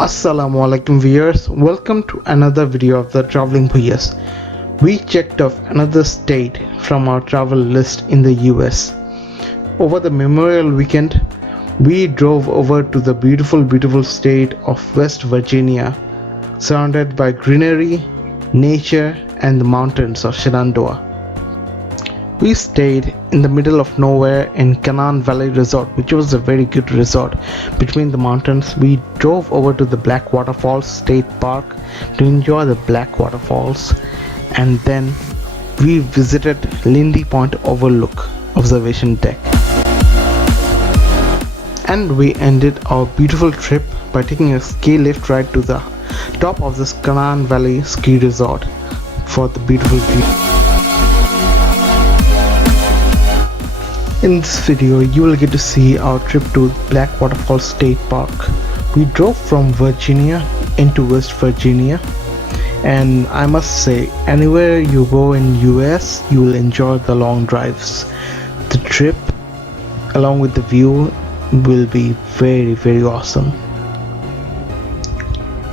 Assalamu alaikum viewers, welcome to another video of the Traveling Bhuiyans. We checked off another state from our travel list in the US. Over the Memorial Weekend, we drove over to the beautiful state of West Virginia, surrounded by greenery, nature and the mountains of Shenandoah. We stayed in the middle of nowhere in Canaan Valley Resort, which was a very good resort between the mountains. We drove over to the Blackwater Falls State Park to enjoy the Blackwater Falls, and then we visited Lindy Point Overlook observation deck. And we ended our beautiful trip by taking a ski lift ride to the top of this Canaan Valley ski resort for the beautiful view. In this video, you will get to see our trip to Blackwater Falls State Park. We drove from Virginia into West Virginia, and I must say, anywhere you go in US, you will enjoy the long drives. The trip, along with the view, will be very awesome.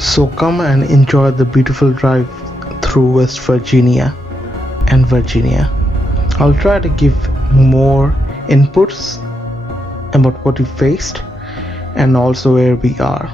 So come and enjoy the beautiful drive through West Virginia and Virginia. I'll try to give more inputs about what we faced and also where we are.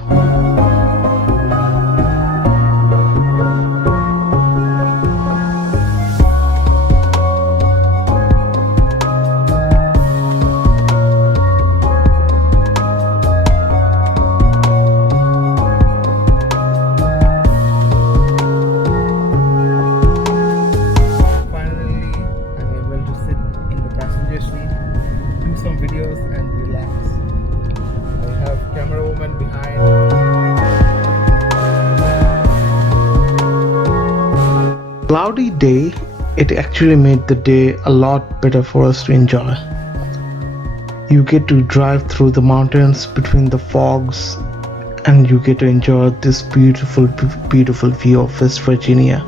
Finally, I'm able to sit in the passenger seat, do some videos and relax. I have camera woman behind. Cloudy day, it actually made the day a lot better for us to enjoy. You get to drive through the mountains between the fogs, and you get to enjoy this beautiful view of West Virginia.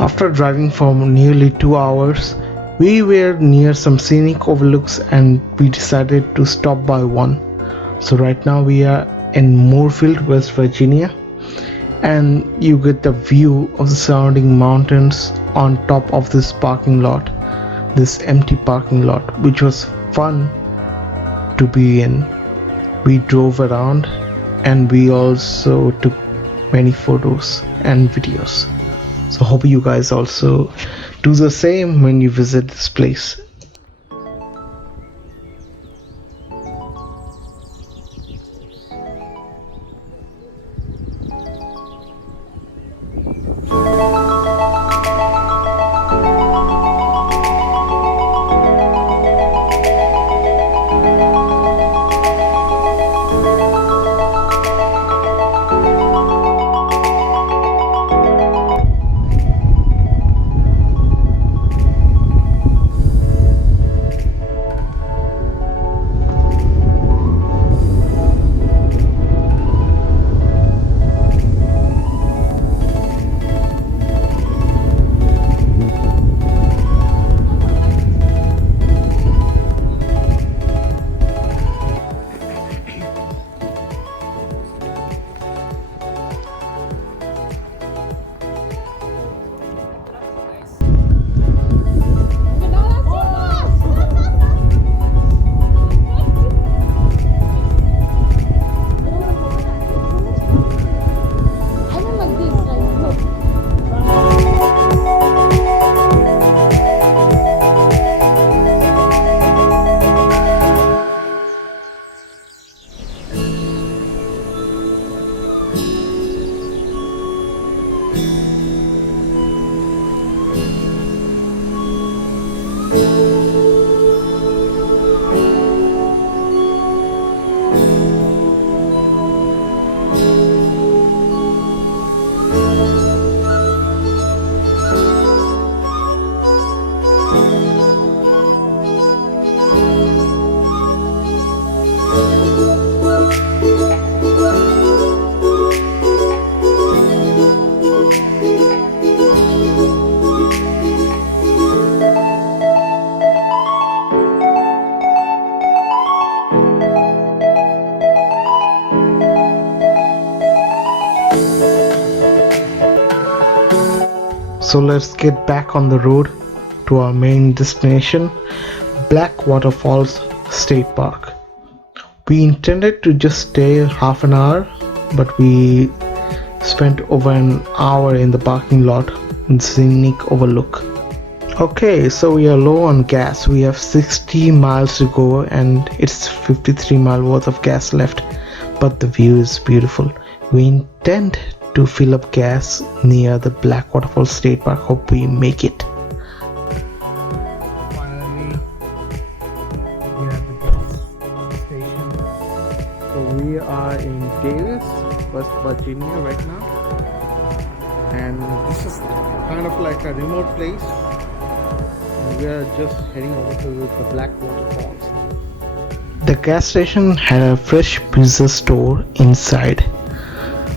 After driving for nearly 2 hours, we were near some scenic overlooks and we decided to stop by one. So right now we are in Moorefield, West Virginia, and you get the view of the surrounding mountains on top of this parking lot, this empty parking lot, which was fun to be in. We drove around and we also took many photos and videos. So hope you guys also do the same when you visit this place. So let's get back on the road to our main destination, Blackwater Falls State Park. We intended to just stay half an hour, but we spent over an hour in the parking lot in scenic overlook. Okay, so we are low on gas. We have 60 miles to go and it's 53 mile worth of gas left, but the view is beautiful. We intend to fill up gas near the Blackwater Falls State Park. Hope we make it. Finally, we are at the gas station. So we are in Davis, West Virginia right now, and this is kind of like a remote place. And we are just heading over to the Blackwater Falls. The gas station had a fresh pizza store inside.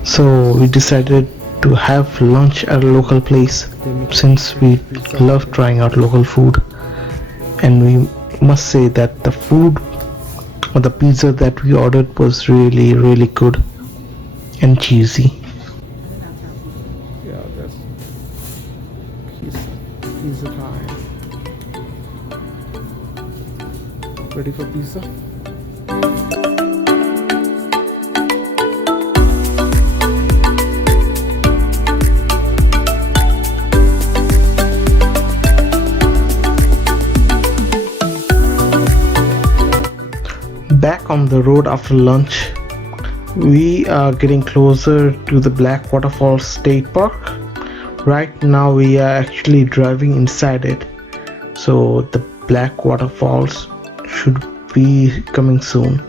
So we decided to have lunch at a local place since we love trying out local food, and we must say that the food or the pizza that we ordered was really good and cheesy. Yeah, that's pizza time. Ready for pizza? Back on the road after lunch, we are getting closer to the Blackwater Falls State Park. Right now we are actually driving inside it, so the Blackwater Falls should be coming soon.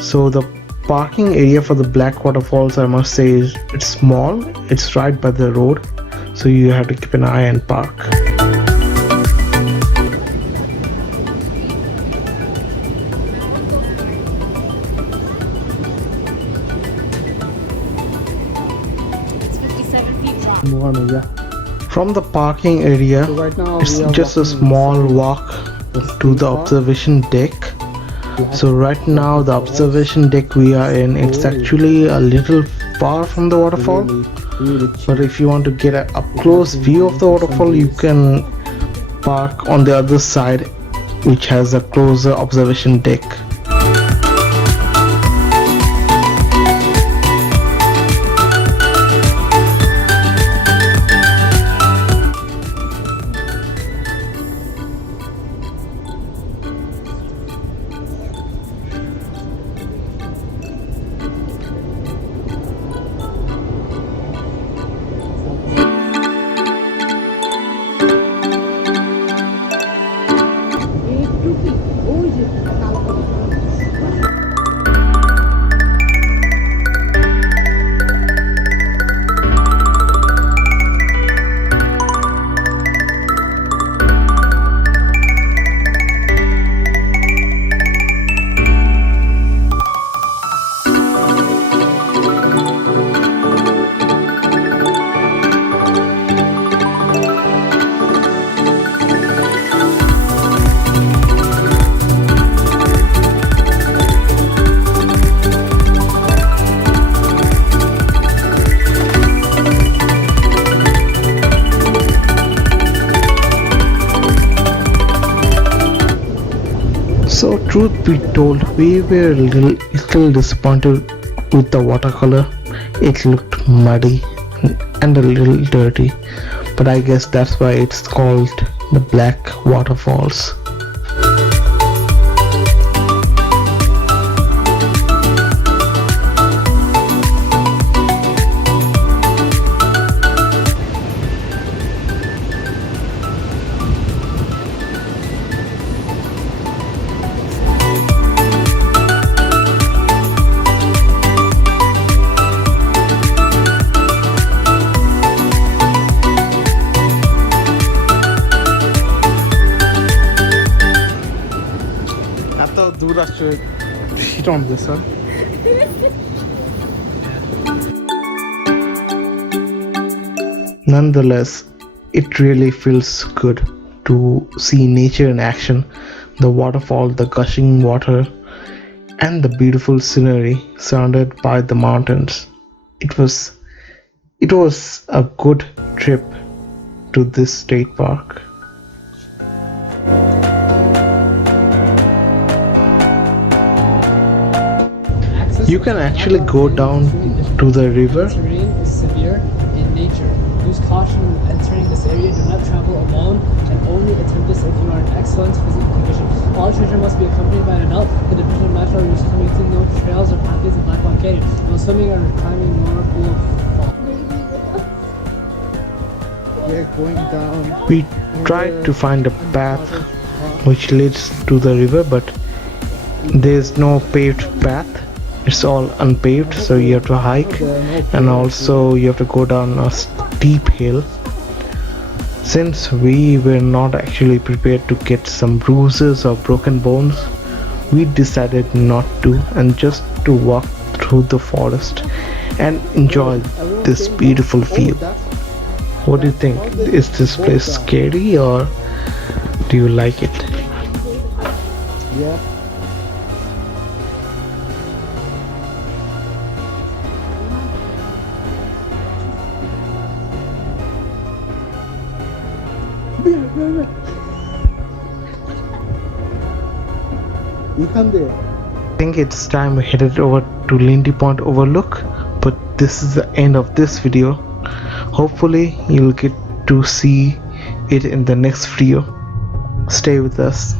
So the parking area for the Blackwater Falls, I must say, is it's small. It's right by the road, so you have to keep an eye and park. From the parking area, so right now it's just a small walk to the observation deck. So right now the observation deck we are in, it's actually a little far from the waterfall, but if you want to get an up close view of the waterfall, you can park on the other side, which has a closer observation deck. So truth be told, we were a little disappointed with the watercolor. It looked muddy and a little dirty, but I guess that's why it's called the Black Waterfalls. दूर राष्ट्र hit on this one. Nonetheless, it really feels good to see nature in action, the waterfall, the gushing water, and the beautiful scenery surrounded by the mountains. It was a good trip to this state park. You can actually go down to the river. The terrain is severe in nature. Use caution when entering this area. Do not travel alone and only attempt this if you are in excellent physical condition. All children must be accompanied by an adult. The Division of Natural Resources maintains no trails or pathways in Blackwater Canyon. No swimming or climbing nor pool of fall. We're going down. We tried to find a path which leads to the river, but there's no paved path. It's all unpaved, so you have to hike, and also you have to go down a steep hill. Since we were not actually prepared to get some bruises or broken bones, we decided not to, and just to walk through the forest and enjoy this beautiful view. What do you think? Is this place scary or do you like it? Yeah. You come there. I think it's time we headed over to Lindy Point Overlook, but this is the end of this video. Hopefully you'll get to see it in the next video. Stay with us.